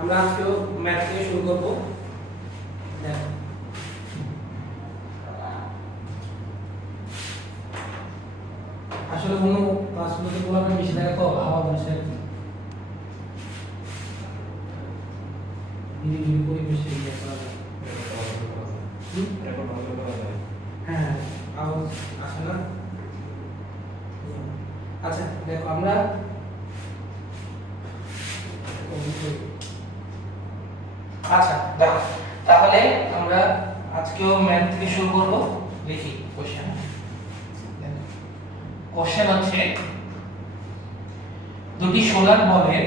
আমরা আজকেও ম্যাথ থেকে শুরু করব। দেখো আসলে কোনো ক্লাসগুলোতে বললাম বেশি দেখা তো আওয়াজ আসে নিরিবিলি পরিবেশে ইয়ে করা যায়। হ্যাঁ আওয়াজ আসে না। আচ্ছা দেখো আমরা আচ্ছা দেখো তাহলে আমরা আজকেও ম্যাথ থেকে শুরু করব। দেখি কোশ্চেন হচ্ছে দুটি সোলার বলের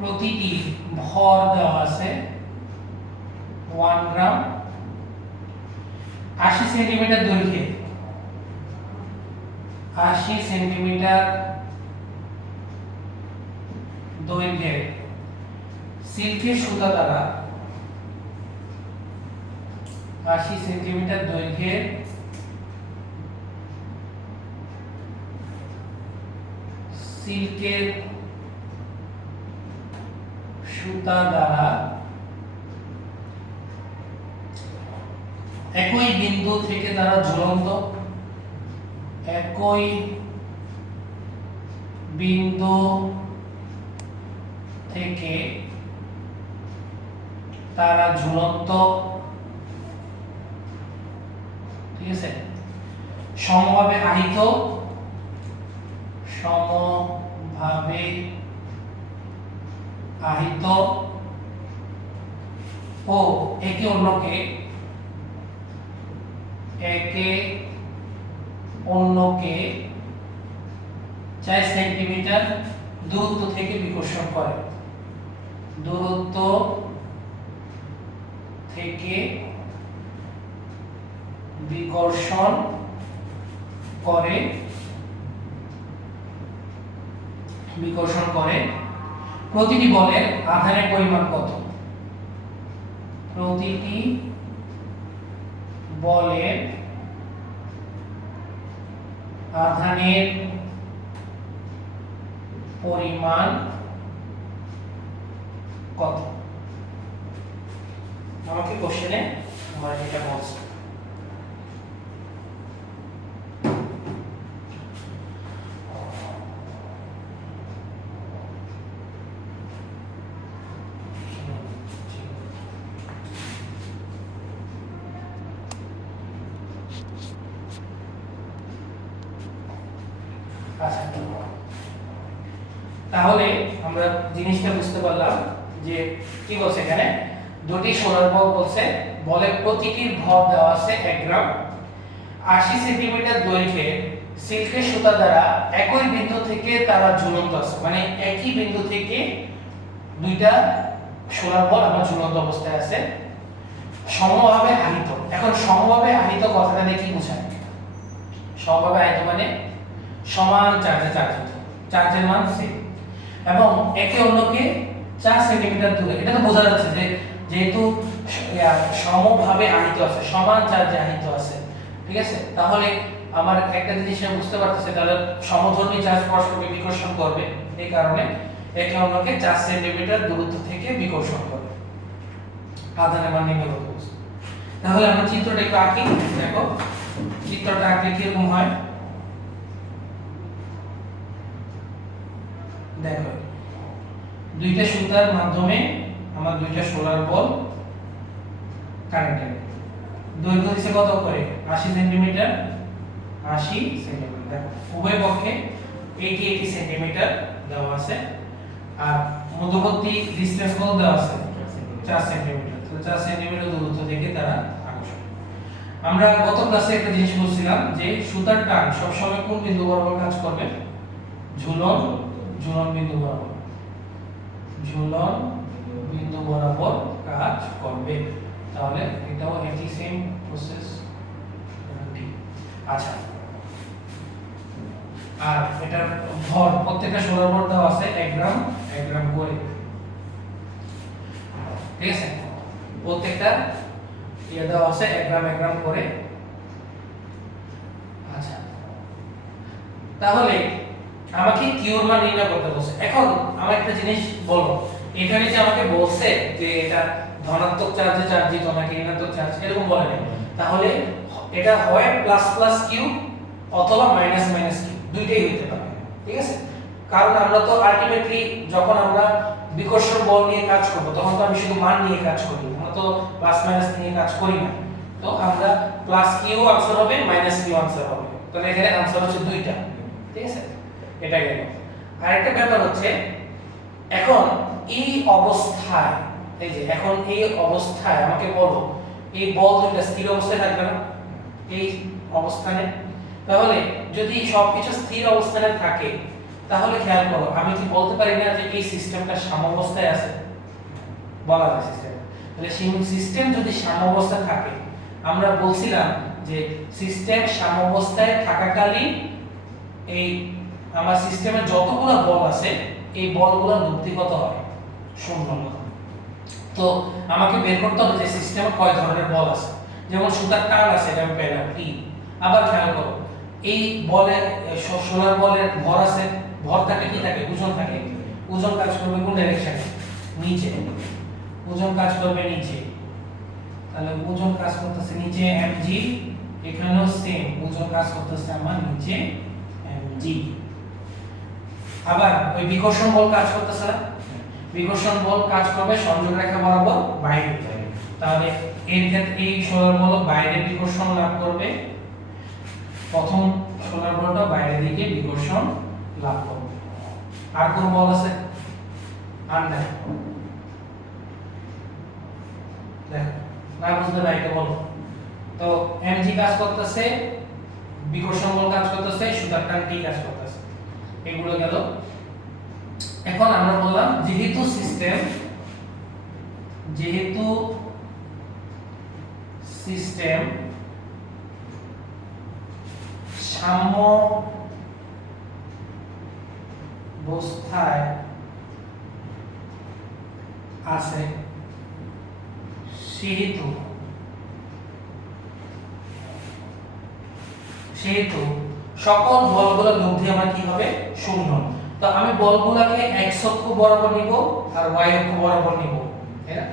প্রতিটি ভর দেওয়া আছে 1 গ্রাম 80 সেন্টিমিটার দৈর্ঘ্যে 80 সেন্টিমিটার দৈর্ঘ্যের সিল্কের সুতা দ্বারা 80 সেন্টিমিটার দৈর্ঘ্যের সিল্কের সুতা দ্বারা একই বিন্দু থেকে তারা ঝুলন্ত একই বিন্দু থেকে তারা ঝুলন্ত, ঠিক আছে, সমভাবে আহিত ও একে অন্যকে 4 সেন্টিমিটার দূরত্ব থেকে বিকর্ষণ করে। দূরত্ব থেকে বিকর্ষণ করে প্রতিটি বলের আধানের পরিমাণ কত? প্রতিটি বলের আধানের পরিমাণ কত? আমাকে কোশ্চেনে আমার এটা বলছে। আচ্ছা তাহলে আমরা জিনিসটা বুঝতে পারলাম যে কি বলছে এখানে, দুটি সোলার বল বলছে, বলের প্রতিটির ভর দেওয়া আছে 1 গ্রাম 80 সেন্টিমিটার দৈর্ঘ্যের সিল্কের সুতা দ্বারা একই বিন্দু থেকে তারা ঝুলন্ত আছে, মানে একই বিন্দু থেকে দুইটা সোলার বল আমার ঝুলন্ত অবস্থায় আছে, সমভাবে আহিত। এখন সমভাবে আহিত কথাটা দিয়ে কি বোঝায়? সমভাবে আহিত মানে সমান চার্জে চার্জিত, চার্জের মান সেম এবং একে অন্যকে 4 সেন্টিমিটার দূরে। এটা তো বোঝা যাচ্ছে যে যেহেতু সমভাবে আহিত আছে, সমান চার্জে আহিত আছে, ঠিক আছে, তাহলে আমার একটা জিনিস বুঝতে পারতেছে তাহলে সমধর্মী চার্জ পরস্পরকে বিকর্ষণ করবে, এই কারণে একে অন্যকে 4 সেন্টিমিটার দূরত্ব থেকে বিকর্ষণ করবে। আধানের মান নির্ণয় করতে বলছে। তাহলে আমরা চিত্রটা একটু আঁকি। দেখো চিত্রটা আঁকলে কিরকম হয় দেখো, দুইটা সুতার মাধ্যমে আমার দুইটা সোলার বল কানেক্টেড। দৈর্ঘ্য দিছে কত করে? 80 সেন্টিমিটার। দেখো উভয় পক্ষে 80 সেন্টিমিটার দেওয়া আছে আর মধ্যবর্তী ডিসটেন্স কত দেওয়া আছে? 4 সেন্টিমিটার। তো 4 সেন্টিমিটার দূরত্ব থেকে তারা আকর্ষণ। আমরা গত ক্লাসে একটা জিনিস বলছিলাম যে সুতার টান সবসময় কোন বিন্দু বরাবর কাজ করবে? ঝুলন বিন্দু বরাবর কাজ করবে। তাহলে এটাও একই সেম প্রসেস। আচ্ছা আর এটার ভর প্রত্যেকটা সোলার ভর দেওয়া আছে 1 গ্রাম করে। ঠিক আছে, প্রত্যেকটা ইয়ে দেওয়া আছে 1 গ্রাম 1 গ্রাম করে। আচ্ছা, তাহলে আমাকে কিউর মান নির্ণয় করতে বলছে। এখন আমার একটা জিনিস বলবো, এখানে যে আমাকে বলছে যে এটা ধনাত্মক চার্জে চার্জিত নাকি ঋণাত্মক চার্জ এরকম বলে নাই, তাহলে এটা হয় প্লাস প্লাস কিউ অথবা মাইনাস মাইনাস কিউ, দুইটাই হতে পারে। ঠিক আছে, কারণ আমরা তো আলটিমেটলি যখন আমরা বিকর্ষণ বল নিয়ে কাজ করব তখন তো আমি শুধু মান নিয়ে কাজ করি, আমরা তো প্লাস মাইনাস নিয়ে কাজ করি না। তো আমরা প্লাস কিউ আনসার হবে, মাইনাস কিউ আনসার হবে, তাহলে এখানে আনসার হচ্ছে দুইটা। ঠিক আছে, এটা গেল। আরেকটা ব্যাপার হচ্ছে, এখন এই অবস্থায়, এই যে এখন এই অবস্থায় আমাকে বলো এই বল দুইটা স্থির অবস্থায় থাকবে না এই অবস্থানে, তাহলে যদি সবকিছু স্থির অবস্থানে থাকে তাহলে খেয়াল করো আমি কি বলতে পারি না যে এই সিস্টেমটা সাম্যাবস্থায় আছে? বলা যায় সিস্টেম, তাহলে সেই সিস্টেম যদি সাম্যাবস্থায় থাকে, আমরা বলছিলাম যে সিস্টেম সাম্যাবস্থায় থাকাকালীন এই আমার সিস্টেমে যতগুলো বল আছে এই বলগুলো লব্ধি কত হয়? শূন্য। তো আমাকে বের করতে হবে যে সিস্টেমে কয় ধরনের বল আছে। যেমন সুতার টান আছে, এটা আমি পেলাম টি। আবার খেয়াল করো এই বলে সোলার বলের ভর আছে, ভর থাকে কি থাকে? ওজন থাকে। ওজন কাজ করবে কোন ডাইরেকশনে? নিচে। ওজন কাজ করবে নিচে, তাহলে ওজন কাজ করতেছে নিচে mg, এখানেও সেম ওজন কাজ করতেছে আমার নিচে mg। আবার ওই বিকর্ষণ বল কাজ করতেছে না? বিকর্ষণ বল কাজ করবে সংযোগ রেখা বরাবর বাইরে, তাহলে এর ক্ষেত্রে এই সোলার বল বাইরে বিকর্ষণ লাভ করবে, প্রথম সোলার বলটা বাইরে দিকে বিকর্ষণ লাভ করবে। আর কোন বল আছে? আর নাই। দেখো না বুঝলে না এটা বলো। তো mg কাজ করতেছে, বিকর্ষণ বল কাজ করতেছে, সুতার টান টি কাজ করতেছে, এগুলো গেল। এখন আমরা বললাম যেহেতু সিস্টেম সাম্য অবস্থায় আছে, সেহেতু সকল বলগুলোর লব্ধি আমার কি হবে? শূন্য। তো আমি বলগুলোকে x অক্ষ বরাবর নিব আর y অক্ষ বরাবর নিব, তাই না?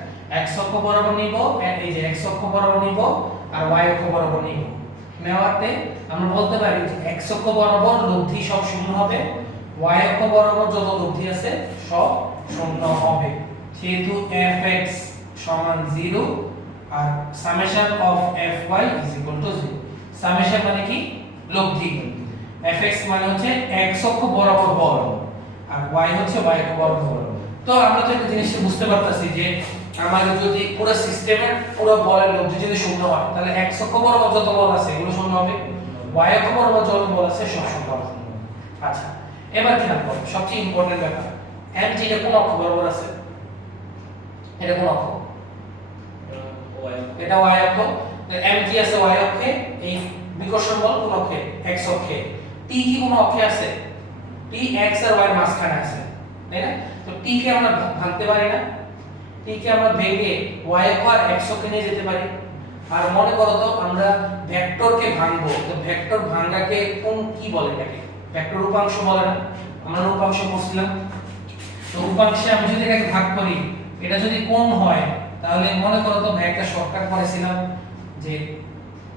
x অক্ষ বরাবর নিব, এই যে x অক্ষ বরাবর নিব আর y অক্ষ বরাবর নিব। নেওয়াতে আমরা বলতে পারি যে x অক্ষ বরাবর লব্ধি সব শূন্য হবে, y অক্ষ বরাবর যত লব্ধি আছে সব শূন্য হবে। যেহেতু fx সমান 0 আর summation of fy is equal to 0। Summation মানে কি? লব্ধি। fx মানে হচ্ছে x অক্ষ বরাবর বল আর y হচ্ছে y অক্ষ বরাবর বল। তো আমরা তো একটা জিনিস বুঝতে পারতাছি যে আমাদের যদি পুরো সিস্টেমের পুরো বলের লব্ধি যদি শূন্য হয় তাহলে x অক্ষ বরাবর যত বল আছে এগুলো শূন্য হবে, y অক্ষ বরাবর যত বল আছে সব শূন্য হবে। আচ্ছা, এবার খেয়াল করো সবচেয়ে ইম্পর্টেন্ট ব্যাপার, mg এটা কোন অক্ষ বরাবর আছে? এটা কোন অক্ষ? এটা y অক্ষ। mg আছে y অক্ষে, এই বিকর্ষণ বল কোন অক্ষে? x অক্ষে। t কি কোন অক্ষে আছে? t x আর y এর মাঝখানে আছে, তাই না? তো t কে আমরা ভাঙতে পারি না, t কে আমরা ভেঙে y অক্ষ আর x অক্ষে নিয়ে যেতে পারি। আর মনে করো তো আমরা ভেক্টরকে ভাঙবো, তো ভেক্টর ভাঙাকে কোন কি বলে? এটাকে ভেক্টর উপাংশ বলে না? আমরা উপাংশ পড়ছিলাম। তো উপাংশে আমি যদি এটাকে ভাগ করি, এটা যদি কোণ হয় তাহলে মনে করো তো একটা শর্টকাট করেছিলাম যে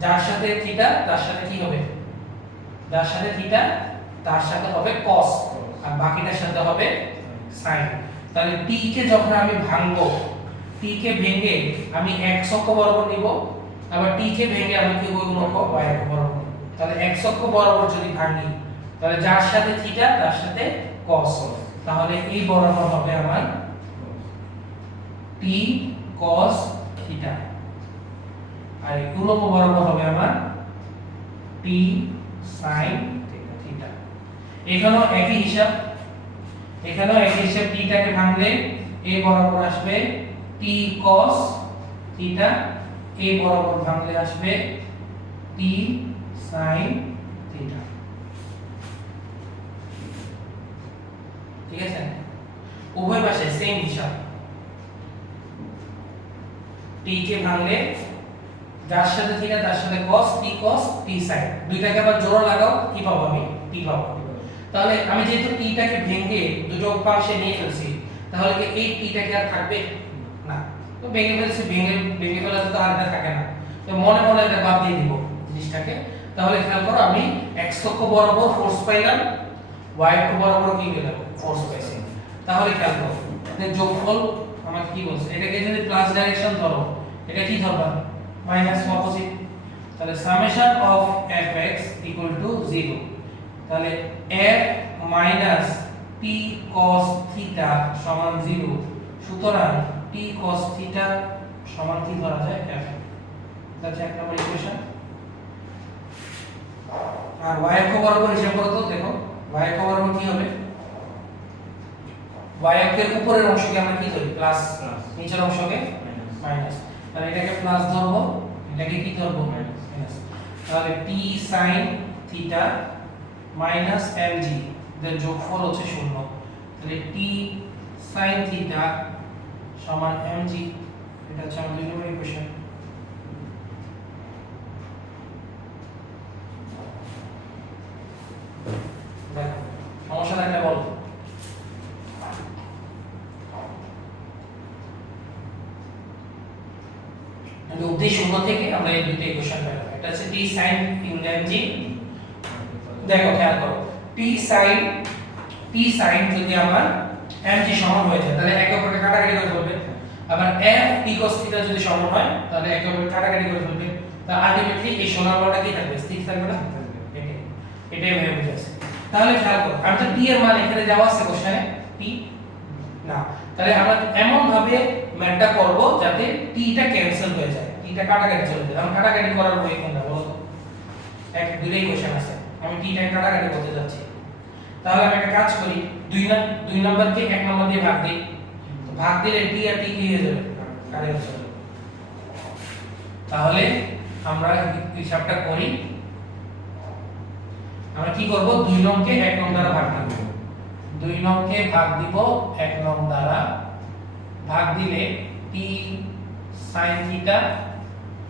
যার সাথে থিটা তার সাথে কি হবে? যার সাথে থিটা তার সাথে হবে cos আর বাকিটার সাথে হবে sin। তাহলে t কে যখন আমি ভাঙবো, t কে ভেঙে আমি x অক্ষ বরাবর নিব, আবার t কে ভেঙে আমি কি করব? y অক্ষ বরাবর। তাহলে x অক্ষ বরাবর যদি ভাঙি তাহলে যার সাথে থিটা তার সাথে cos, তাহলে এই বরাবর হবে আমার t cos থিটা আর এই উল্লম্ব বরাবর হবে আমার t sin থিটা। এখানেও একই হিসাব, t টাকে ভাঙলে a বরাবর আসবে t cos থিটা, a বরাবর ভাঙলে আসবে t sin থিটা। ঠিক আছে, উভয় পাশে সেম হিসাব। টি কে ভাঙলে যার সাথে থিটা তার সাথে cos t sin দুইটাকে আবার জোড়া লাগাও কি পাবো আমি t পাবো। তাহলে আমি যেহেতু t টাকে ভেঙে দুটো পাশে নিয়ে ফেলছি তাহলে কি এই t টা কি আর থাকবে না, তো ভেঙে ফেলছি, ভেঙে ফেলাতে তো আর এটা থাকে না, তো মনে মনে এটা বাদ দিয়ে দিব জিনিসটাকে। তাহলে খেয়াল করো আমি x অক্ষ বরাবর ফোর্স পাইলাম, y অক্ষ বরাবর কি পেলাম ফোর্স পাইছি। তাহলে খেয়াল করো এর যোগফল আমাকে কি বলছে, এটাকে যদি প্লাস ডাইরেকশন ধরো এটা কি ধরবা মাইনাস অপোজিট, তাহলে summation of fx equal to 0, তাহলে f minus t cos theta সমান 0, সুতরাং t cos থিটা সমান কি ধরা যায় f, এটা এক নম্বর ইকুয়েশন। আর y অক্ষ বরাবর হিসাব করো তো, দেখো y অক্ষ বরাবর কি হবে, y অক্ষের উপরের অংশকে আমরা কি ধরি প্লাস, নিচের অংশকে মাইনাস, তাহলে এটাকে প্লাস ধরবো এটাকে কি ধরবো মাইনাস, তাহলে t sin theta minus mg এর যোগফল হচ্ছে 0, তাহলে t sin থিটা সমান mg, এটা হচ্ছে আমাদের 2 নম্বর ইকুয়েশন। দেখো সমস্যা থাকলে বলো। উদ্দেশ্য শূন্য থেকে আমরা এই দুটো ইকুয়েশন পেলাম, এটা হচ্ছে t sin mg। দেখো খেয়াল করো t sin যদি আমার mg সমান হয়ে যায় তাহলে একে অপরকে কাটাকাটি করে ফেলবে, আবার f t cos থিটা যদি সমান হয় তাহলে একে অপরকে কাটাকাটি করে ফেলবে, তাহলে আলটিমেটলি এই সমান বলটা কি থাকবে স্থির থাকবে না, এটাই ভাবে বুঝাচ্ছে। তাহলে খেয়াল করো আমি তো t এর মান এখানে দেওয়া আছে কোশ্চেনে t না, তাহলে আমরা এমন ভাবে ম্যাথটা করব যাতে t টা ক্যান্সেল হয়ে যায়, t টা কাটাকাটি চলে যায়। আমরা কাটাকাটি করার বই কোনটা বলো তো, এক দুইটাই কোশ্চেন আছে, আমি t টা কাটাকাটি করতে যাচ্ছি। তাহলে আমি একটা কাজ করি, দুই নাম্বারকে এক নাম্বার দিয়ে ভাগ দিই, তো ভাগ দিলে t আর t কি হয়ে যাবে কাটাকাটি চলে যাবে। তাহলে আমরা হিসাবটা করি, আমরা কি করব 2 নংকে 1 নং দ্বারা ভাগ দিব, 2 নংকে ভাগ দিব 1 নং দ্বারা, ভাগ দিলে t sin theta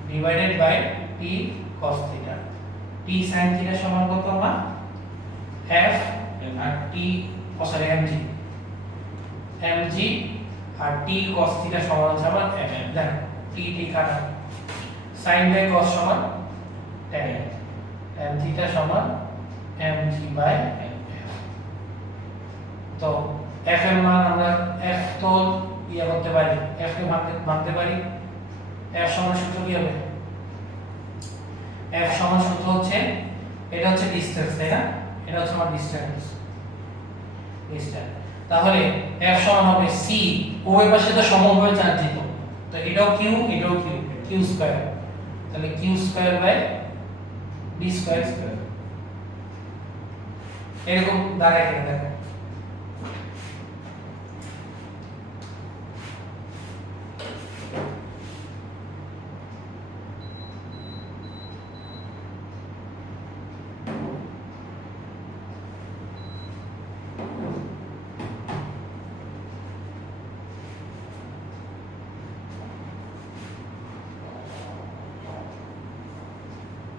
divided by t cos theta, t sin theta সমান কত আমরা f আর t সরি mg আর t cos থিটা সমান হচ্ছে আমার f, দেখো t কাটা sin বাই cos সমান tan, tan থিটা সমান mg বাই f। তো f এর মান আমরা f তো ইয়া করতে পারি, f কে ভাঙতে পারি, f সমান সূত্র কি হবে, f সমান সূত্র হচ্ছে এটা হচ্ছে ডিসটেন্স তাই না, এটা হচ্ছে আমার ডিসটেন্স, তাহলে f সমান হবে c, উভয় পাশে তো সমভাবে চার্জিত, তো এটাও q এটাও q স্কয়ার, তাহলে q square by d square, এরকম দাঁড়ায় কিনা দেখো।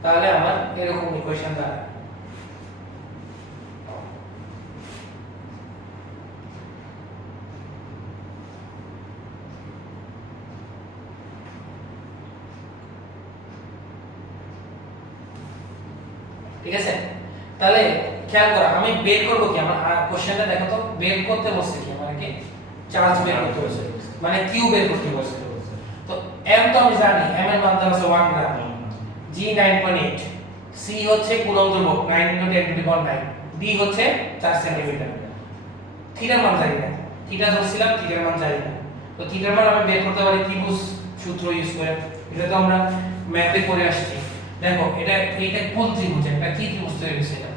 তাহলে আমার এরকম ইকুয়েশন দাঁড়ায়। ঠিক আছে, তাহলে খেয়াল করো আমি বের করব কি, আমার কোশ্চেনটা দেখো তো, বের করতে বলছে কি আমাকে চার্জ বের করতে বলছে, মানে কিউ বের করতে বলছে। তো m তো আমি জানি, m এর মান দেওয়া আছে 1 গ্রাম, g 9.8, c হচ্ছে কুলম্ব ধ্রুবক 9 × 10⁹, d হচ্ছে 4 সেন্টিমিটার, থিটার মান জানি না, থিটা ধরছিলাম থিটার মান জানি না, তো থিটার মান আমি বের করতে পারি ত্রিভুজ সূত্র ইউজ করে, এটা তো আমরা ম্যাথে করে আসছি। দেখো এটা কোন ত্রিভুজ, একটা কি ত্রিভুজ তৈরি হয়েছে, এটা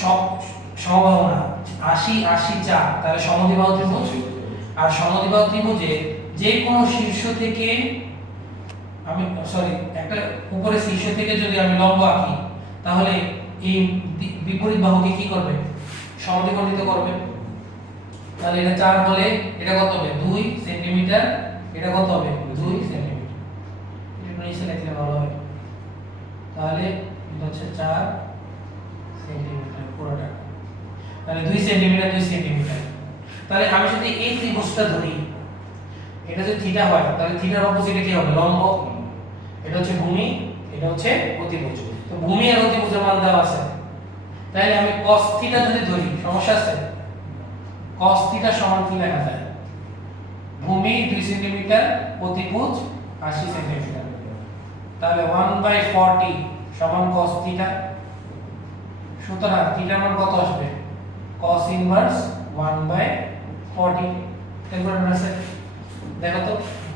সব সমবাহুনা 80 80 4, তাহলে সমদ্বিবাহু ত্রিভুজ, আর সমদ্বিবাহু ত্রিভুজে যে কোনো শীর্ষ থেকে আমি একটা উপরে শীর্ষ থেকে যদি আমি লম্ব আঁকি তাহলে এই বিপরীত বাহুকে কি করবে সমদ্বিখণ্ডিত করবে, তাহলে এটা 4 হলে এটা কত হবে 2 সেন্টিমিটার এটা কত হবে 2 সেমি। এটা নিচে লিখলে ভালো হয়, তাহলে এটা হচ্ছে 4 সেন্টিমিটার পুরোটা, তাহলে 2 সেন্টিমিটার 2 সেন্টিমিটার। তাহলে আমি যদি এই ত্রিভুজটা ধরি, এটা যদি থিটা হয় তাহলে থিটার অপোজিটে কি হবে লম্ব, এটা হচ্ছে ভূমি, এটা হচ্ছে অতিভুজ। তো ভূমি আর অতিভুজের মান দেওয়া আছে, তাহলে আমি cos থিটা যদি ধরি সমস্যা আছে? cos থিটা সমান কি লেখা যায়? ভূমি 2 সেন্টিমিটার, অতিভুজ 80 সেন্টিমিটার, তাহলে 1/40 সমান cos থিটা। সুতরাং থিটার মান কত আসবে? cos inverse 1/40। ক্যালকুলেটর আছে, দেখো তো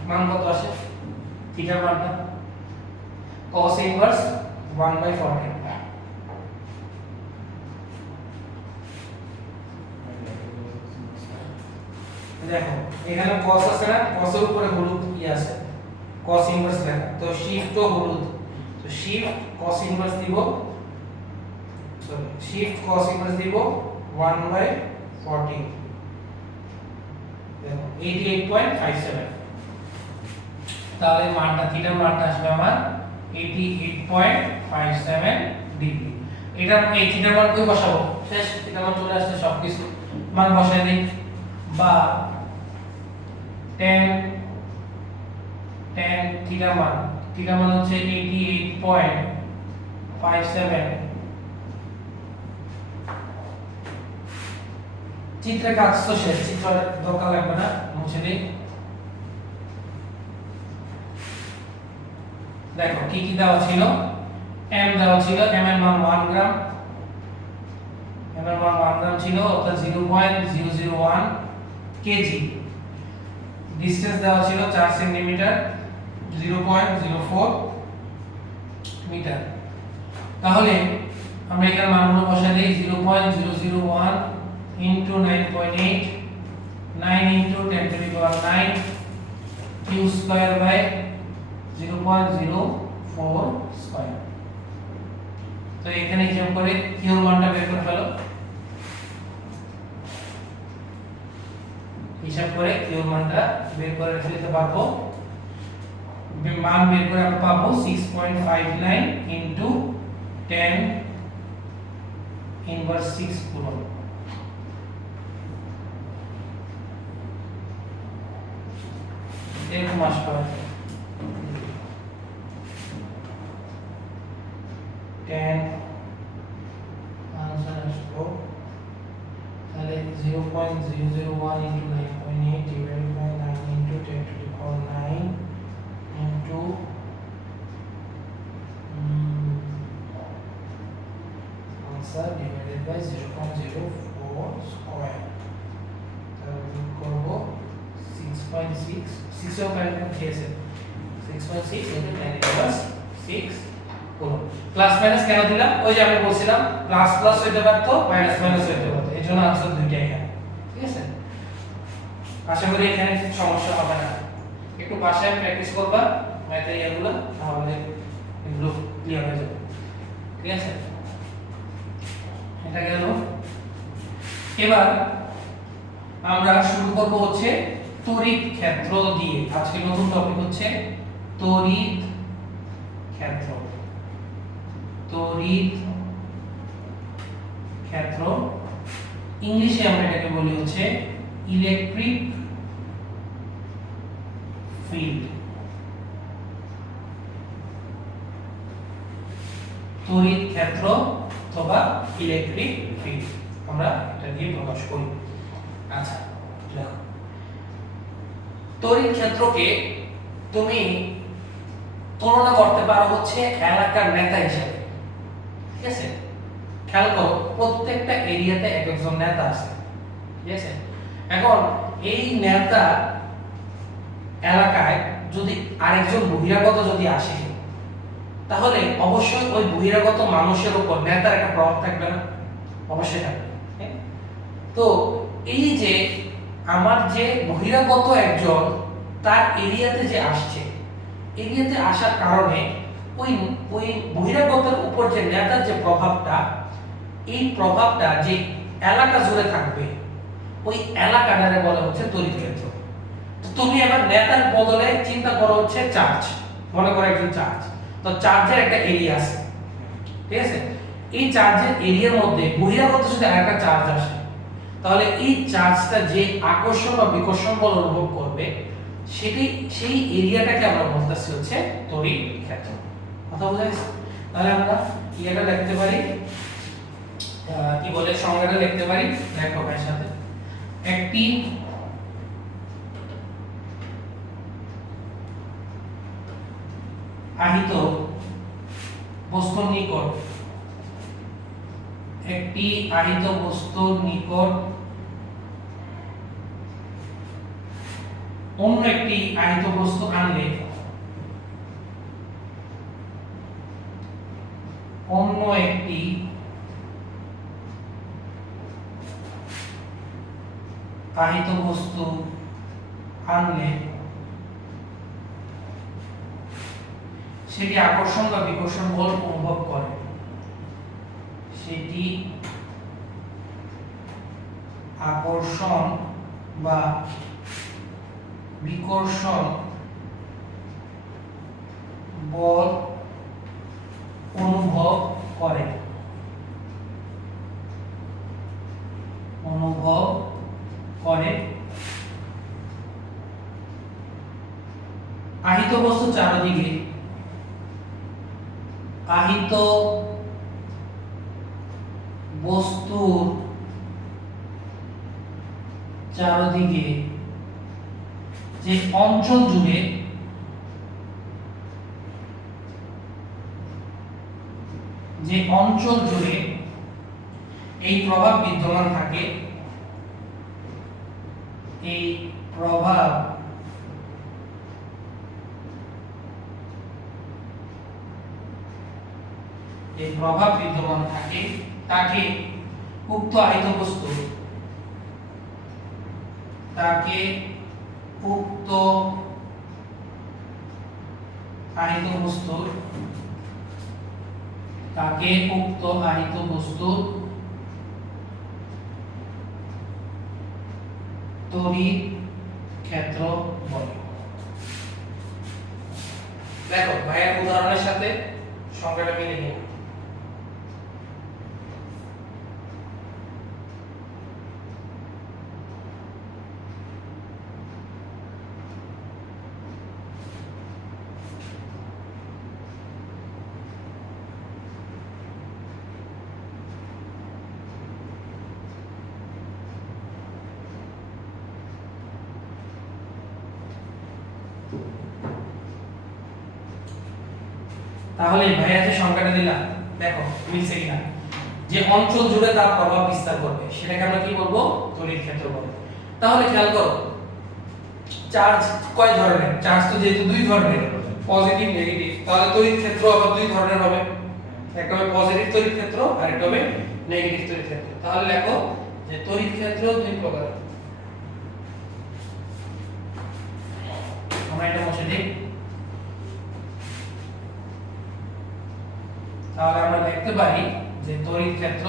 মান কত আসে থিটার মানটা? cos inverse 1/40। দেখো এখানে cos আছে না, cos এর উপরে হলুদ কি আছে, cos ইনভার্স লেখা, তো শিফট ও হলুদ, তো শিফট cos ইনভার্স দিব, সরি শিফট cos ইনভার্স দিব 1/40, দেখো 88.57। তাহলে মানটা থিটার মানটা আসবে আমার 88.57 ডিগ্রি। এটা এই থিটার মান কই বসাবো? শেষ, থিটার মান চলে আসছে, সবকিছু মান বসাই দিই। বা tan থিটা মান হচ্ছে 88.57। চিত্রে কাজ তো শেষ, চিত্র দরকার লাগবে না, মুছে দিই। দেখো কি কি দেওয়া ছিল, m দেওয়া ছিল, m এর মান 1 গ্রাম, m এর মান 1 গ্রাম ছিল, অর্থাৎ 0.001 কেজি। ডিসটেন্স দেওয়া ছিল 4 সেন্টিমিটার, 0.04 মিটার। তাহলে আমরা এখানে মানগুলো বসাই দেই, 0.001 into 9.8, 9 into 10 to the power 9 q square by 0.04 square. তো এখানে হিসাব করে q এর মানটা বের করে ফেলো, হিসাব করে q এর মানটা বের করে ফেলতে পারবো। মান বের করে আমরা পাবো 6.59 into 10 ইনভার্স 6 পুরো। এরকম আসবে 10 आंसर আসবো তাহলে 0.001 into 9.8 divided by 9 into 10 to the power 9 into answer divided by 0.04 square, তাহলে যোগ করব 6.6, 6 এর ক্যালকুলেট হয়েছে 6.6 into 10 ইনভার্স 6 কোন প্লাস মাইনাস কেন দিলাম? ওই যে আমি বলছিলাম প্লাস প্লাস হইতে পারতো, মাইনাস মাইনাস হইতে পারতো, এজন্য आंसर দুইটাই এখানে। ঠিক আছে, আশা করি এখানে সমস্যা হবে না। একটু বাসায় প্র্যাকটিস করবা ম্যাথের এগুলো, তাহলে এগুলো ক্লিয়ার হয়ে যাবে। ঠিক আছে, এটা গেল। এবার আমরা শুরু করব হচ্ছে তড়িৎ ক্ষেত্র দিয়ে। আজকে নতুন টপিক হচ্ছে তড়িৎ ক্ষেত্র। তড়িৎ ক্ষেত্র ইংলিশে আমরা এটাকে বলি হচ্ছে ইলেকট্রিক ফিল্ড। তড়িৎ ক্ষেত্র অথবা ইলেকট্রিক ফিল্ড আমরা এটা দিয়ে প্রকাশ করি। আচ্ছা দেখো, তড়িৎ ক্ষেত্রকে তুমি তুলনা করতে পারো হচ্ছে এলাকার নেতা হিসেবে। ঠিক আছে, খেয়াল করো প্রত্যেকটা এরিয়াতে এক একজন নেতা আছে। ঠিক আছে, এখন এই নেতা এলাকায় যদি আরেকজন বহিরাগত যদি আসে, তাহলে অবশ্যই ওই বহিরাগত মানুষের উপর নেতার একটা প্রভাব থাকবে না? অবশ্যই থাকবে। তো এই যে আমার যে বহিরাগত একজন তার এরিয়াতে যে আসছে, এরিয়াতে আসার কারণে ওই ওই বহিরাগতের উপর যে নেতার যে প্রভাবটা, এই প্রভাবটা যে এলাকা জুড়ে থাকবে, ওই এলাকাটারে বলা হচ্ছে তড়িৎ ক্ষেত্র। তো তুমি এবার নেতার বদলে চিন্তা করো হচ্ছে চার্জ, মনে করো একজন চার্জ, তো চার্জের একটা এরিয়া আছে, ঠিক আছে? এই চার্জের এরিয়ার মধ্যে বহিরাগত যদি আরেকটা চার্জ আসে, তাহলে এই চার্জটা যে আকর্ষণ বা বিকর্ষণ বল অনুভব করবে সেই এরিয়াটাকে আমরা বলতেছি হচ্ছে তড়িৎ ক্ষেত্র। কথা বোঝা গেছে? তাহলে আমরা এটা লিখতে পারি, কি বলে সংজ্ঞাটা লিখতে পারি, দেখো ভাইয়ের সাথে। একটি আহিত বস্তুর নিকট, একটি আহিত বস্তুর নিকট অন্য একটি আহিত বস্তু আনলে অন্য একটি আহিত বস্তু আনলে সেটি আকর্ষণ বা বিকর্ষণ বল অনুভব করে, সেটি আকর্ষণ বা বিকর্ষণ বল অনুভব করে, আহিত বস্তু চারদিকে, আহিত বস্তুর চারদিকে যে অঞ্চল জুড়ে এই প্রভাব বিদ্যমান থাকে, এই প্রভাব বিদ্যমান থাকে তাকে উক্ত আহিত বস্তু, তাকে উক্ত আহিত বস্তুর তড়িৎ ক্ষেত্র বলে। দেখো ভাইয়ের উদাহরণের সাথে সংজ্ঞাটা মিলে নিয়ে, তাহলে ভাইয়া যে সংখ্যাটা দিলাম দেখো মিলছে কিনা, যে অঞ্চল জুড়ে তার প্রভাব বিস্তার করবে সেটাকে আমরা কি বলবো, তড়িৎ ক্ষেত্র বলবো। তাহলে খেয়াল করো চার্জ কয় ধরনের, চার্জ তো যেহেতু দুই ধরনের, পজিটিভ নেগেটিভ, তাহলে তড়িৎ ক্ষেত্র আবার দুই ধরনের হবে, একটা হবে পজিটিভ তড়িৎ ক্ষেত্র আর একটা হবে নেগেটিভ তড়িৎ ক্ষেত্র। তাহলে লেখো যে তড়িৎ ক্ষেত্র দুই প্রকার, আমরা এটা মুছে দিই। তাহলে আমরা দেখতে পারি যে তড়িৎ ক্ষেত্র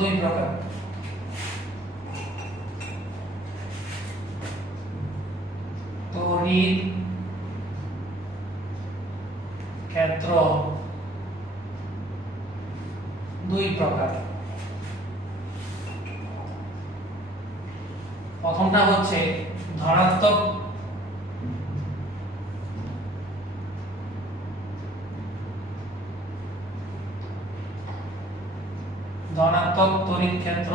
দুই প্রকার, তড়িৎ ক্ষেত্র দুই প্রকার। প্রথমটা হচ্ছে ধনাত্মক তড়িৎ ক্ষেত্র,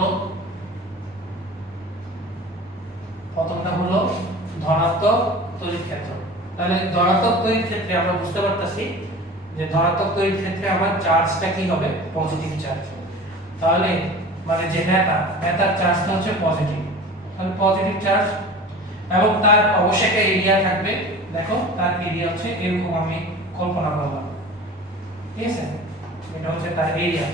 প্রথমটা হলো ধনাত্মক তড়িৎ ক্ষেত্র। তাহলে ধনাত্মক তড়িৎ ক্ষেত্রে আমরা বুঝতে পারতেছি যে ধনাত্মক তড়িৎ ক্ষেত্রে আমার চার্জটা কি হবে, পজিটিভ চার্জ। তাহলে মানে যে নেতার চার্জটা হচ্ছে পজিটিভ, তাহলে পজিটিভ চার্জ, এবং তার অবশ্যই একটা এরিয়া থাকবে। দেখো তার এরিয়া হচ্ছে এরকম, আমি কল্পনা করলাম, ঠিক আছে, এটা হচ্ছে তার এরিয়া।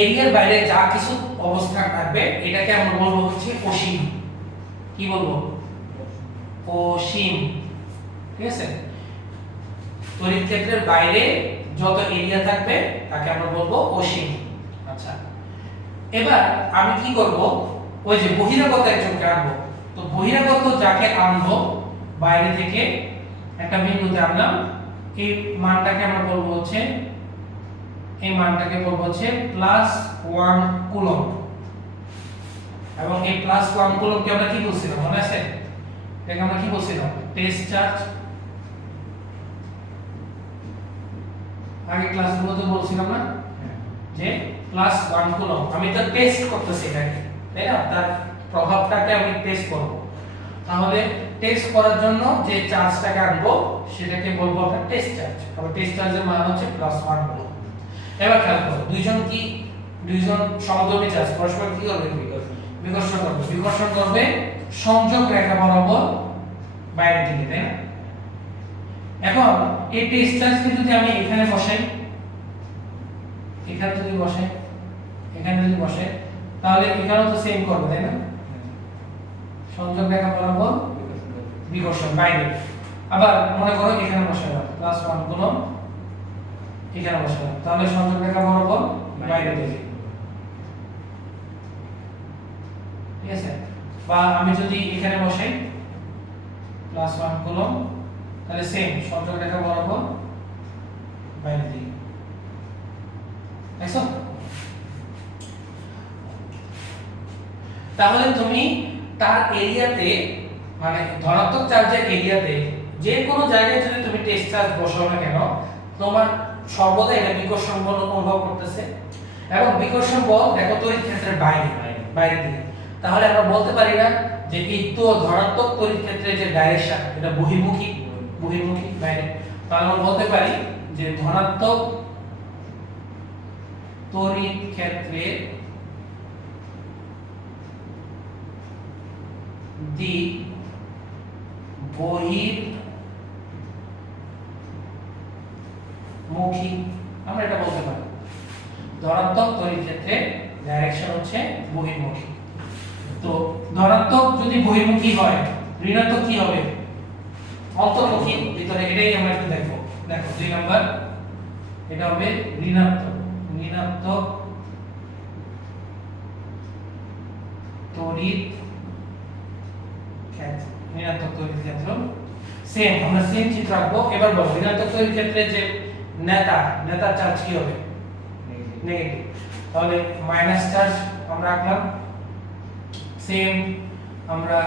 এরিয়ার বাইরে যা কিছু অবস্থান থাকবে এটাকে আমরা বলবো হচ্ছে অসীম। কি বলবো, অসীম, ঠিক আছে। তড়িৎ ক্ষেত্রের বাইরে যত এরিয়া থাকবে তাকে আমরা বলবো অসীম। আচ্ছা, এবার আমি কি করব, ওই যে বহিরাগত একজনকে আনবো। তো বহিরাগত যাকে আনবো বাইরে থেকে একটা বিন্দুতে আনলাম, এই মানটাকে আমরা বলবো হচ্ছে, এই মানটাকে বলবো হচ্ছে +1 কুলম্ব। এবং এই +1 কুলম্বকে আমরা কি বলছিলাম মনে আছে? এটাকে আমরা কি বলছিলাম? Test charge. আগে ক্লাসগুলোতে বলছিলাম না যে +1 কুলম্ব, আমি তো টেস্ট করতেছি এটাকে, তাই না? তার প্রভাবটাকে আমি টেস্ট করব। তাহলে টেস্ট করার জন্য যে চার্জটাকে আনবো সেটাকে বলবো আমরা টেস্ট চার্জ। আর টেস্ট চার্জের মান হচ্ছে +1 কুলম্ব। এবার খেয়াল করো, দুইজন সমধর্মী চার্জ পরস্পর কি করবে? বিকর্ষণ করবে। বিকর্ষণ করবে সংযোগ রেখা বরাবর বাইরের দিকে, তাই না? এখন এই টেস্ট চার্জকে যদি আমি এখানে বসাই, এখানে যদি বসাই, এখানে যদি বসাই, তাহলে এখানেও তো সেম করবে, তাই না? সংযোগ রেখা বরাবর বিকর্ষণ বাইরে। আবার মনে করো এখানে বসালাম +1 কুলম্ব, এখানে বসালাম, তাহলে সংযোগ রেখা বরাবর বাইরে দিকে, ঠিক আছে? বা আমি যদি এখানে বসাই +1 কুলম্ব, তাহলে সেম সংযোগ রেখা বরাবর বাইরে দিকে, দেখছো? তাহলে তুমি তার এরিয়াতে, মানে ধনাত্মক চার্জের এরিয়াতে যে কোনো জায়গায় যদি তুমি টেস্ট চার্জ বসাও না কেন, তোমার সর্বদা এটা বিকর্ষণ বল অনুভব করতেছে। এবং বিকর্ষণ বল দেখো তড়িৎ ক্ষেত্রের বাইরে বাইরে দিকে। তাহলে আমরা বলতে পারি না যে এই তো ধনাত্মক তড়িৎ ক্ষেত্রের যে ডাইরেকশন এটা বহির্মুখী বাইরে। তাহলে আমরা বলতে পারি যে ধনাত্মক তড়িৎ ক্ষেত্রের দিক বহির্মুখী, আমরা এটা বলতে পারি। ধনাত্মক তড়িৎ ক্ষেত্রের ডাইরেকশন হচ্ছে বহির্মুখী। তো ধনাত্মক যদি বহির্মুখী হয়, ঋণাত্মক কি হবে? অন্তর্মুখী ভিতরে। এটাই আমরা একটু দেখো। দেখো 2 নাম্বার, এটা হবে ঋণাত্মক তড়িৎ ক্ষেত্র, ঋণাত্মক তড়িৎ ক্ষেত্র। সেম আমরা সেম চিত্র আঁকবো। এবার বলো ঋণাত্মক তড়িৎ ক্ষেত্রে যে নেতা চার্জ কি হবে? নেগেটিভ। তাহলে মাইনাস চার্জ আমরা আঁকলাম। সেম আমরা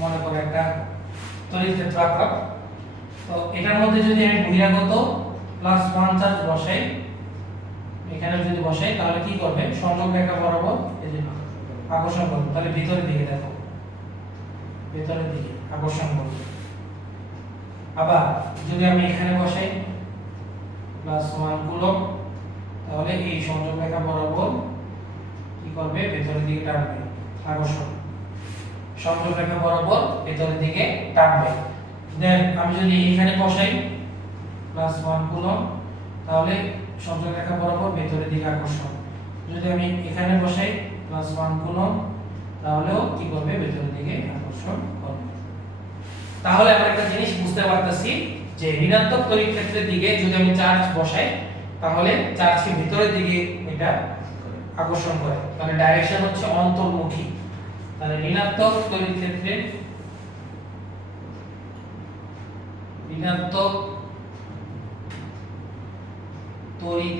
মনে করে একটা তড়িৎ ক্ষেত্র আঁকলাম। তো এটার মধ্যে যদি আমি বহিরাগত +1 চার্জ বসাই, এখানে যদি বসাই, তাহলে কি করবে? সংযোগ রেখা বরাবর এই যে আকর্ষণ করবে। তাহলে ভিতরের দিকে দেখো, ভিতরের দিকে আকর্ষণ করবে। আবার যদি আমি এখানে বসাই +1 কুলম্ব, তাহলে এই সংযোগ রেখা বরাবর কি করবে? ভেতরের দিকে টানবে, আকর্ষণ। সংযোগ রেখা বরাবর ভেতরের দিকে টানবে। দেন আমি যদি এখানে বসাই +1 কুলম্ব, তাহলে সংযোগ রেখা বরাবর ভেতরের দিকে আকর্ষণ। যদি আমি এখানে বসাই +1 কুলম্ব, তাহলেও কি করবে? ভেতরের দিকে আকর্ষণ করবে। তাহলে আমরা একটা জিনিস বুঝতে পারতেছি যে ঋণাত্মক তড়িৎ ক্ষেত্রের দিকে যদি আমি চার্জ বসাই, তাহলে চার্জকে ভিতরের দিকে এটা আকর্ষণ করে। তাহলে ডাইরেকশন হচ্ছে অন্তর্মুখী। তাহলে ঋণাত্মক তড়িৎ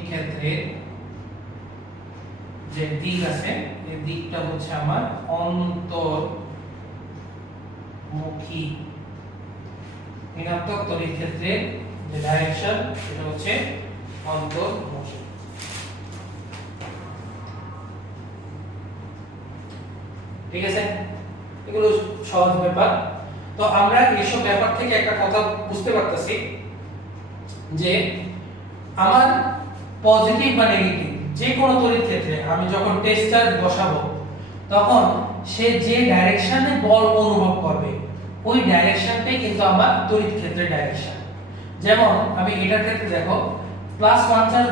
ক্ষেত্রে যে দিক আছে, এই দিকটা হচ্ছে আমার অন্তর্মুখী। ঋণাত্মক তড়িৎ ক্ষেত্রের যে ডাইরেকশন সেটা হচ্ছে অন্তর্মুখী। ঠিক আছে? এগুলো সহজ ব্যাপার। তো আমরা এইসব ব্যাপার থেকে একটা কথা বুঝতে পারতেছি যে আমার পজিটিভ বা নেগেটিভ যে কোনো তড়িৎ ক্ষেত্রে আমি যখন টেস্ট চার্জ বসাবো, তখন সে যে ডাইরেকশনে বল অনুভব করবে ওই ডাইরেকশনটাই কিন্তু আমার তড়িৎ ক্ষেত্রের ডাইরেকশন। যেমন আমি এটার ক্ষেত্রে দেখো +1 চার্জ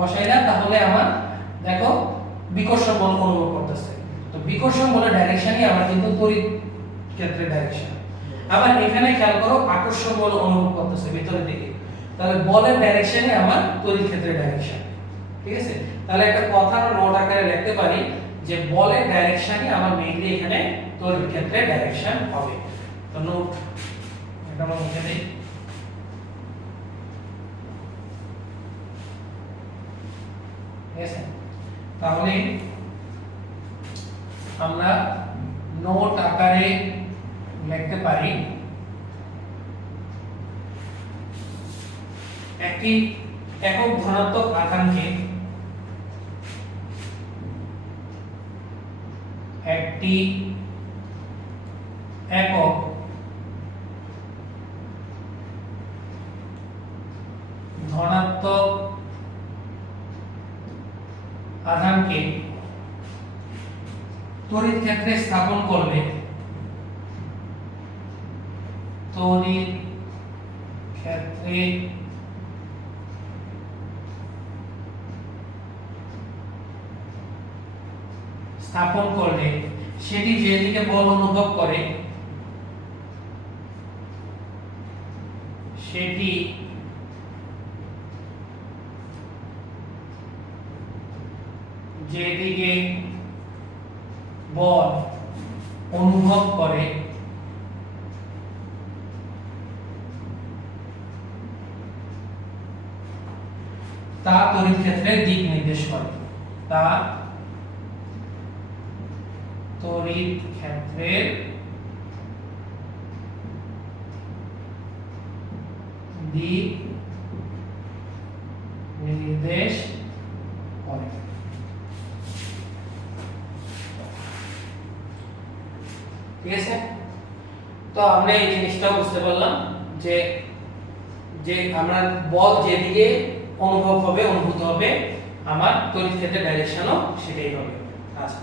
বসাইলা, তাহলে আমার দেখো বিকর্ষণ বল অনুভব করতেছে। তো বিকর্ষণ বলের ডাইরেকশনই আমার কিন্তু তড়িৎ ক্ষেত্রের ডাইরেকশন। আবার এখানে খেয়াল করো আকর্ষণ বল অনুভব করতেছে ভিতরের দিকে, তাহলে বলের ডাইরেকশনই আমার তড়িৎ ক্ষেত্রের ডাইরেকশন। ঠিক আছে, তাহলে একটা কথা আমরা নোট আকারে লিখতে পারি যে বলের ডাইরেকশনই আমার মেইনলি এখানে তড়িৎ ক্ষেত্রের ডাইরেকশন হবে। তো নোট এটা আমরা মুছে দেই। ঠিক আছে, তাহলে আমরা নোট আকারে লিখতে পারি একটি একক ধনাত্মক আধানকে একটি একক ধনাত্মক আধানকে তড়িৎ ক্ষেত্রে স্থাপন করলে তড়িৎ ক্ষেত্রে স্থাপন করলে সেটি যেদিকে বল অনুভব করে সেটি যেদিকে বল অনুভব করে তা তড়িৎ ক্ষেত্রের দিক নির্দেশ করে। তা তড়িৎ ক্ষেত্রের দিক নির্দেশ করে। ঠিক আছে, তো আমরা এই জিনিসটা বুঝতে পারলাম যে যে আমরা বল যেদিকে অনুভব হবে অনুভূত হবে আমার তড়িৎ ক্ষেত্রের ডাইরেকশনও সেটাই হবে। আচ্ছা,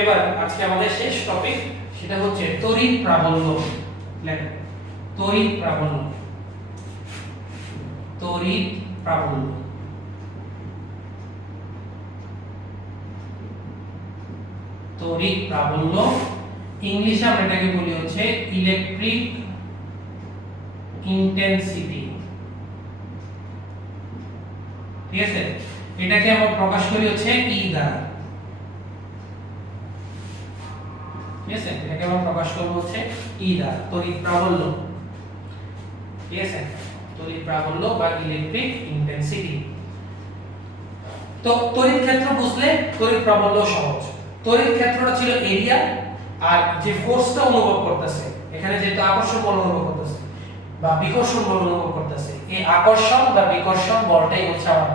এবার আজকে আমাদের শেষ টপিক সেটা হচ্ছে তড়িৎ প্রাবল্য। লেখো তড়িৎ প্রাবল্য। তড়িৎ প্রাবল্য তড়িৎ প্রাবল্য ইংলিশে আমরা এটাকে বলি হচ্ছে ইলেকট্রিক ইন্টেন্সিটি। ঠিক আছে, এটাকে আমরা প্রকাশ করি হচ্ছে ই দ্বারা। ঠিক আছে, এটাকে আমরা প্রকাশ করব হচ্ছে ই দ্বারা, তড়িৎ প্রাবল্য। ঠিক আছে, তড়িৎ প্রাবল্য বা ইলেকট্রিক ইন্টেন্সিটি। তো তড়িৎ ক্ষেত্র বুঝলে তড়িৎ প্রাবল্য সহজ। তড়িৎ ক্ষেত্রটা ছিল এরিয়া, আর যে ফোর্সটা অনুভব করতেছে এখানে যেটা আকর্ষণ বল অনুভব করতেছে বা বিকর্ষণ বল অনুভব করতেছে, এই আকর্ষণ বা বিকর্ষণ বলটাই হচ্ছে আমার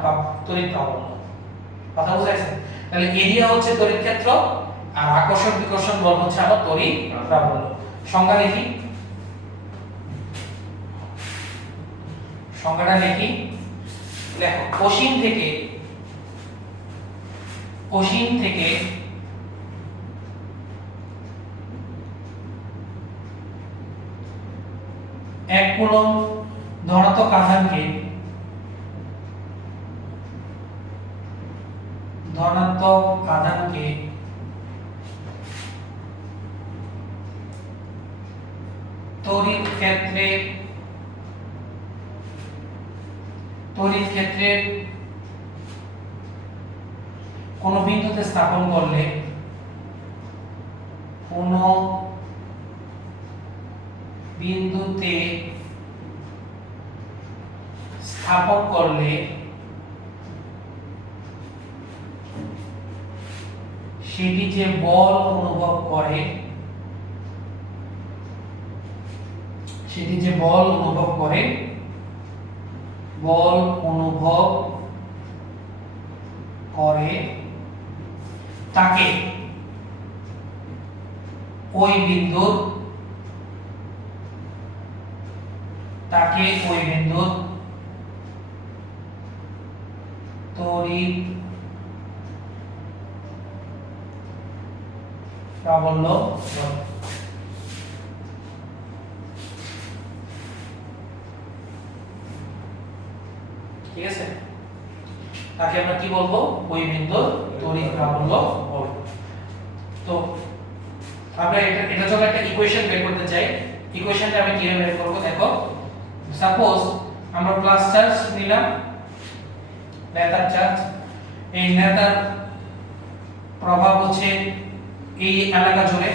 তড়িৎ প্রাবল্য। কথা বুঝা গেছে? তাহলে এরিয়া হচ্ছে তড়িৎ ক্ষেত্র আর আকর্ষণ বিকর্ষণ বল হচ্ছে আমার তড়িৎ প্রাবল্য। সংজ্ঞা লিখি, সংজ্ঞাটা লিখি। দেখো অসীম থেকে 1 কুলম্ব ধনাত্মক আধানকে তড়িৎ ক্ষেত্রে কোন বিন্দুতে স্থাপন করলে সেটি যে বল অনুভব করে তাকে ওই বিন্দুর তড়িৎ প্রাবল্য বলে। ঠিক আছে, তাকে আমরা কি বলবো? ওই বিন্দুর তড়িৎ প্রাবল্য বলবো। তো আমরা এটা যখন একটা ইকুয়েশন বের করতে চাই, ইকুয়েশনটা আমি কিভাবে বের করব? দেখো, সাপোজ আমরা প্লাস চার্জ নিলাম, নেতার চার্জ, এই নেতার প্রভাব হচ্ছে এই এলাকা জুড়ে,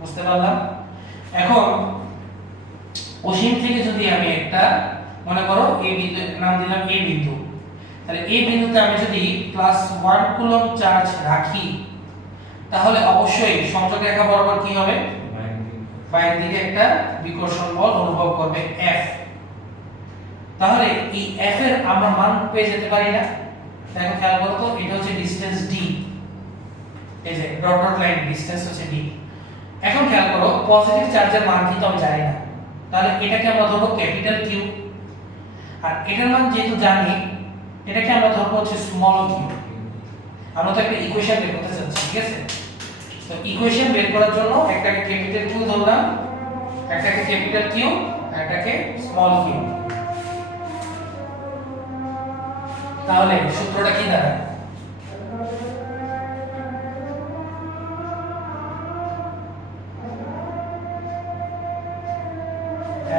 বুঝতে পারলাম। এখন অসীম থেকে যদি আমি একটা মনে করো এই বিন্দু নাম দিলাম এই বিন্দু, তাহলে এই বিন্দুতে আমি যদি +1 কুলম্ব চার্জ রাখি তাহলে অবশ্যই সংযোগ রেখা বরাবর কি হবে, বাইরের দিকে একটা বিকর্ষণ বল অনুভব করবে F। তাহলে এই F এর আমরা মান পেয়ে যেতে পারি না? দেখো খেয়াল করো তো, এটা হচ্ছে ডিসটেন্স d, এই যে ডট ডট লাইন ডিসটেন্স হচ্ছে d। এখন খেয়াল করো পজিটিভ চার্জের মান কিন্তু আমি জানি না, তাহলে এটাকে আমরা ধরবো ক্যাপিটাল Q, আর এটার মান যেহেতু জানি এটাকে আমরা ধরবো হচ্ছে স্মল q। আমরা তো একটা ইকুয়েশন বের করতে চাচ্ছি, ঠিক আছে? তো ইকুয়েশন বের করার জন্য একটাকে ক্যাপিটাল Q ধরলাম, একটাকে ক্যাপিটাল Q আর একটাকে স্মল q। তাহলে সূত্রটা কি দাঁড়ায়?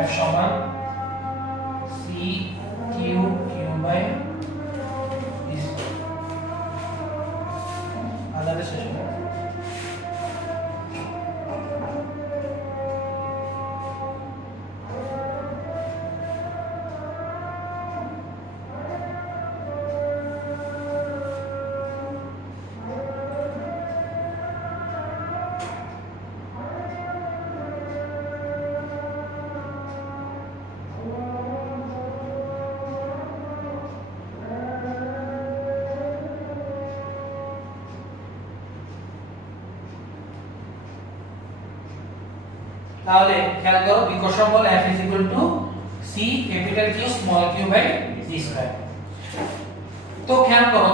F সমান c q q by d square. আলাদা শেষ হবে। তাহলে খেয়াল করো বিকর্ষণ বল F c capital Q small q by d square. তো খেয়াল করো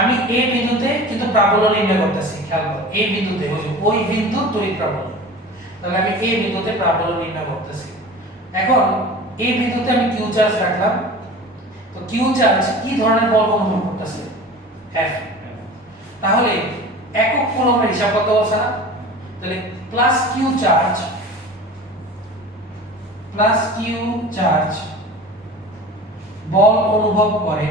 আমি এই বিন্দুতে কিন্তু প্রাবল্য নির্ণয় করতেছি, খেয়াল করো এই বিন্দুতে ওই বিন্দু তড়িৎ প্রাবল্য, তাহলে আমি এই বিন্দুতে প্রাবল্য নির্ণয় করতেছি। এখন এই বিন্দুতে আমি q চার্জ রাখলাম, তো q চার্জ কি ধরনের বল অনুভব করতেছে? F। তাহলে একক কুলম্বের হিসাব কত বলছে না? তাহলে প্লাস কিউ চার্জ বল অনুভব করে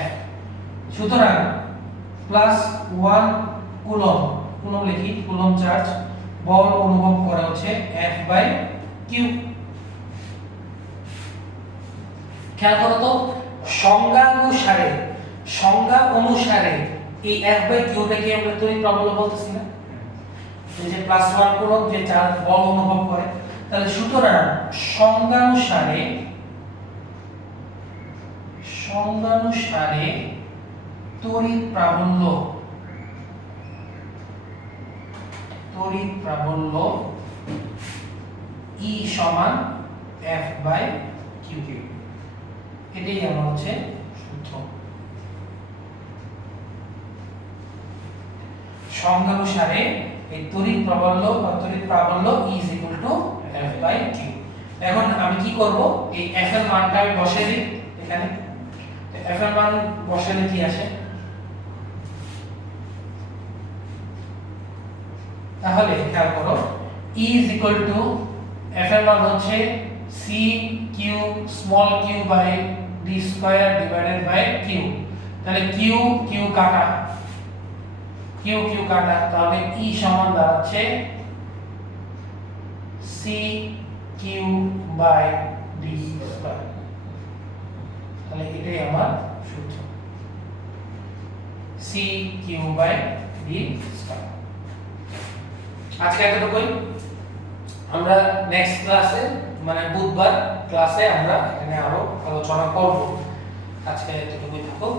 F। সুতরাং +1 কুলম্ব লিখি, কুলম্ব চার্জ বল অনুভব করে হচ্ছে F বাই Q। খেয়াল করো তো সংজ্ঞা অনুসারে এই F বাই Q টাকে আমরা তড়িৎ প্রাবল্য বলতেছি না? এই যে +1 কুলম্ব যে চার্জ বল অনুভব করে, তাহলে সুতরাং সংজ্ঞা অনুসারে তড়িৎ প্রাবল্য E সমান F বাই Q। এটাই আমার হচ্ছে সূত্র। সংজ্ঞা অনুসারে এই তড়িৎ প্রাবল্য E F বাই Q। এখন আমি কি করব, এই F এর মানটা আমি বসিয়ে দিই এখানে। তো F এর মান বসালে কি আসে? তাহলে খেয়াল করো E F এর মান হচ্ছে c q small q by d square divided by q। তাহলে q কাটা, তাহলে E সমান দাঁড়াচ্ছে c q by d square. তাহলে এটাই আমার সূত্র, c q by d square. আজকে এতটুকুই। আমরা নেক্সট ক্লাসে মানে বুধবার ক্লাসে আমরা এখানে আরো আলোচনা করব। আজকে এতটুকুই থাকুক।